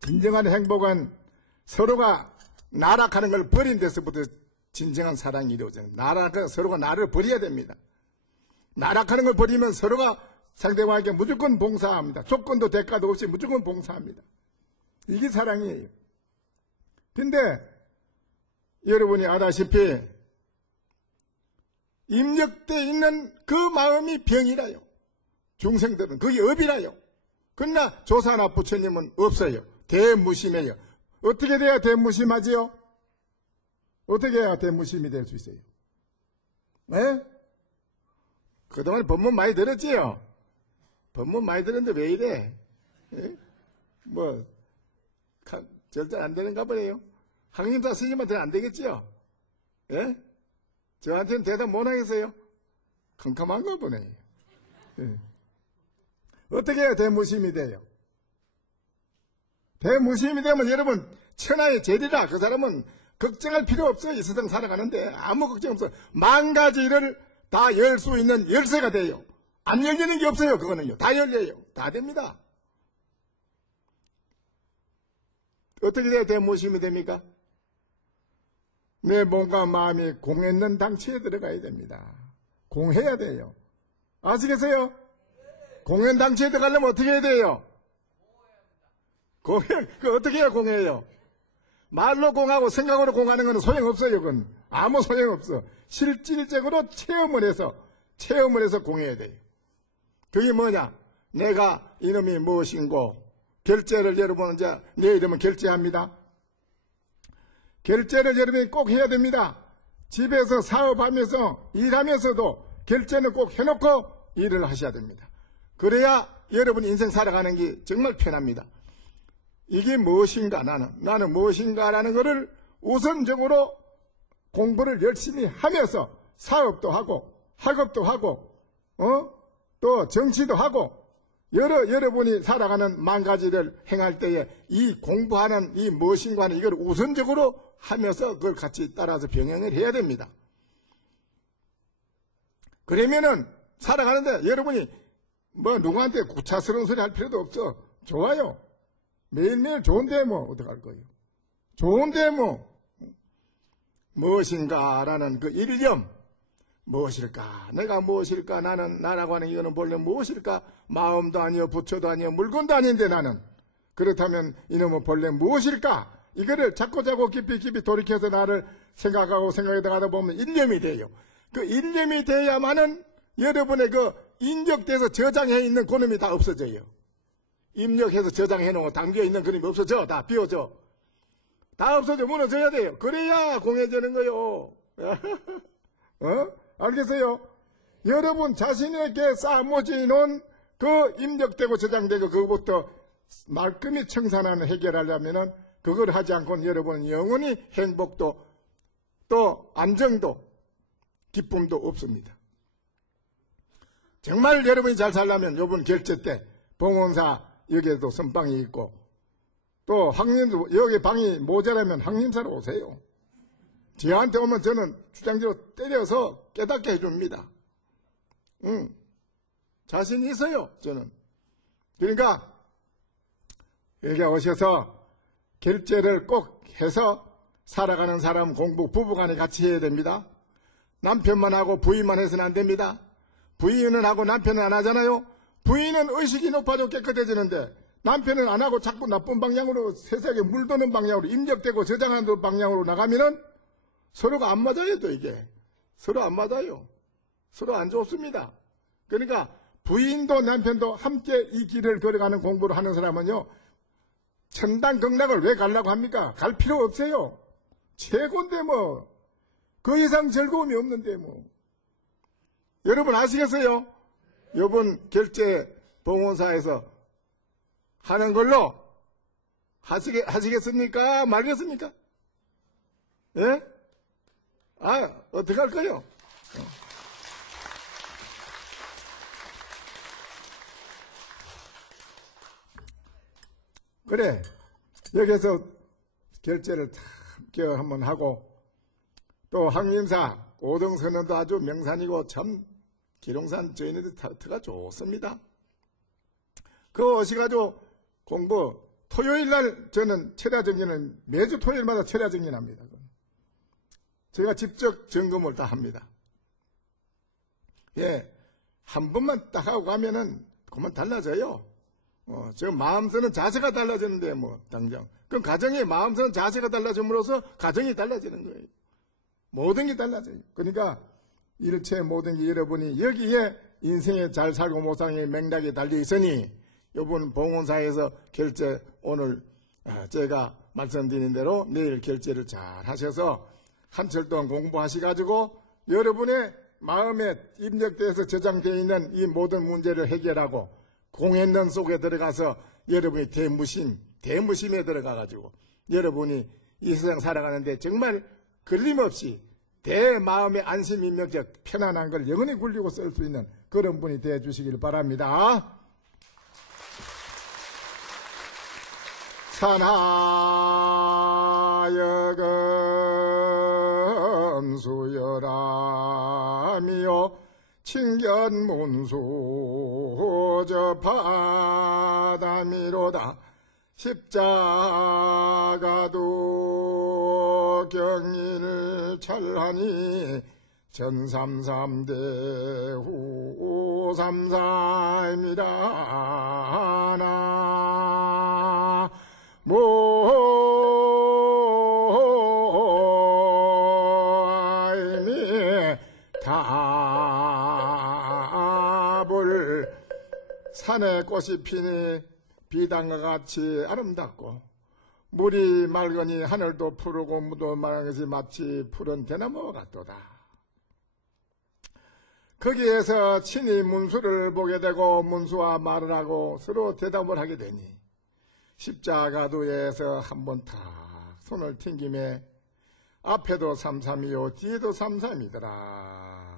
진정한 행복은 서로가 나락하는 걸 버린 데서부터 진정한 사랑이 이루어져요. 서로가 나를 버려야 됩니다. 나락하는 걸 버리면 서로가 상대방에게 무조건 봉사합니다. 조건도 대가도 없이 무조건 봉사합니다. 이게 사랑이에요. 근데 여러분이 아다시피 입력되어 있는 그 마음이 병이라요. 중생들은 그게 업이라요. 그러나 조사나 부처님은 없어요. 대무심해요. 어떻게 돼야 대무심하지요? 어떻게 해야 대무심이 될 수 있어요? 네? 그동안 법문 많이 들었지요? 법문 많이 들었는데 왜 이래? 네? 절대 안 되는가 보네요. 항림사 스님한테는 안 되겠지요? 예? 저한테는 대답 못 하겠어요? 캄캄한가 보네. 예. 어떻게 해야 대무심이 돼요? 대무심이 되면 여러분 천하의 제리라. 그 사람은 걱정할 필요 없어요. 이 세상 살아가는데 아무 걱정 없어요. 10,000가지 일을 다 열 수 있는 열쇠가 돼요. 안 열리는 게 없어요. 그거는요. 다 열려요. 다 됩니다. 어떻게 돼야 대무심이 됩니까? 내 몸과 마음이 공했는 당치에 들어가야 됩니다. 공해야 돼요. 아시겠어요? 공연 당치에 들어가려면 어떻게 해야 돼요? 어떻게 해야 공해요? 말로 공하고 생각으로 공하는 건 소용없어요. 그건 아무 소용없어. 실질적으로 체험을 해서 공해야 돼요. 그게 뭐냐? 내가 이놈이 무엇인고 결제를 여러분 이제 내일 되면 결제합니다. 결제를 여러분이 꼭 해야 됩니다. 집에서 사업하면서 일하면서도 결제는 꼭 해놓고 일을 하셔야 됩니다. 그래야 여러분 인생 살아가는 게 정말 편합니다. 이게 무엇인가 나는 무엇인가라는 것을 우선적으로 공부를 열심히 하면서 사업도 하고 학업도 하고 또 정치도 하고 여러분이 살아가는 10,000가지를 행할 때에 이 공부하는 이 무엇인가 하는 이걸 우선적으로 하면서 그걸 같이 따라서 병행을 해야 됩니다. 그러면은 살아가는데 여러분이 누구한테 구차스러운 소리 할 필요도 없어. 좋아요. 매일매일 좋은데 어떡할 거예요. 좋은데 무엇인가라는 그 일념. 무엇일까? 내가 무엇일까? 나라고 하는 이거는 본래 무엇일까? 마음도 아니요, 부처도 아니요, 물건도 아닌데 나는. 그렇다면 이놈은 본래 무엇일까? 이거를 자꾸 깊이 돌이켜서 나를 생각하다 보면 일념이 돼요. 그 일념이 돼야만은 여러분의 그 인적돼서 저장해 있는 그놈이 다 없어져요. 입력해서 저장해 놓고 담겨 있는 그림이 없어져. 다 비워져. 다 없어져. 무너져야 돼요. 그래야 공해지는 거요. 알겠어요? 여러분 자신에게 쌓아모지 놓은 그 입력되고 저장되고 그것부터 말끔히 청산하는 해결하려면은 그걸 하지 않고는 여러분은 영원히 행복도 또 안정도 기쁨도 없습니다. 정말 여러분이 잘 살려면 이번 결제 때 봉원사 여기에도 선방이 있고, 또 황림도 여기 방이 모자라면 황림사로 오세요. 저한테 오면 저는 주장지로 때려서 깨닫게 해줍니다. 자신 있어요, 저는. 그러니까 여기 오셔서 결제를 꼭 해서 살아가는 사람 공부 부부간에 같이 해야 됩니다. 남편만 하고 부인만 해서는 안 됩니다. 부인은 하고 남편은 안 하잖아요. 부인은 의식이 높아져 깨끗해지는데 남편은 안 하고 자꾸 나쁜 방향으로 세상에 물드는 방향으로 입력되고 저장하는 방향으로 나가면은 서로가 안 맞아요. 또 이게 서로 안 맞아요. 서로 안 좋습니다. 그러니까 부인도 남편도 함께 이 길을 걸어가는 공부를 하는 사람은요, 천당극락을 왜 가려고 합니까? 갈 필요 없어요. 최고인데 뭐 그 이상 즐거움이 없는데 뭐. 여러분 아시겠어요? 이번 결제 봉헌사에서 하는 걸로 하시겠습니까? 말겠습니까? 예? 어떻게 할 거요? 그래, 여기서 결제를 함께 한번 하고, 또 황림사, 오등선언도 아주 명산이고 참 기룡산 저희네들 터가 좋습니다. 그거 오셔가지고 공부, 토요일날 저는 철야정진은 매주 토요일마다 철야정진합니다. 제가 직접 점검을 다 합니다. 예, 한 번만 딱 하고 가면은 그만 달라져요. 저 마음 쓰는 자세가 달라지는데 뭐 당장. 그럼 가정의 마음 쓰는 자세가 달라짐으로써 가정이 달라지는 거예요. 모든 게 달라져요. 그러니까 일체 모든 게 여러분이 여기에 인생에 잘 살고 못 사는 맥락이 달려 있으니 이번 봉헌사에서 결제 오늘 제가 말씀드린 대로 내일 결제를 잘 하셔서 한철 동안 공부하셔가지고 여러분의 마음에 입력돼서 저장되어 있는 이 모든 문제를 해결하고 공했는 속에 들어가서 여러분이 대무심에 들어가가지고 여러분이 이 세상 살아가는데 정말 걸림없이 대마음의 안심 입력적 편안한 걸 영원히 굴리고 쓸 수 있는 그런 분이 되어 주시길 바랍니다. 산하여금 수열하미요 칭견문수 접하다미로다 십자가도 경일 찰하니 전삼삼대후 삼사입니다. 하나 모임이 답을 산에 꽃이 피니 비단과 같이 아름답고 물이 맑으니 하늘도 푸르고 무도 맑은 것이 마치 푸른 대나무 같도다. 거기에서 친히 문수를 보게 되고 문수와 말을 하고 서로 대답을 하게 되니 십자가도에서 한번 탁 손을 튕김에 앞에도 삼삼이요 뒤에도 삼삼이더라.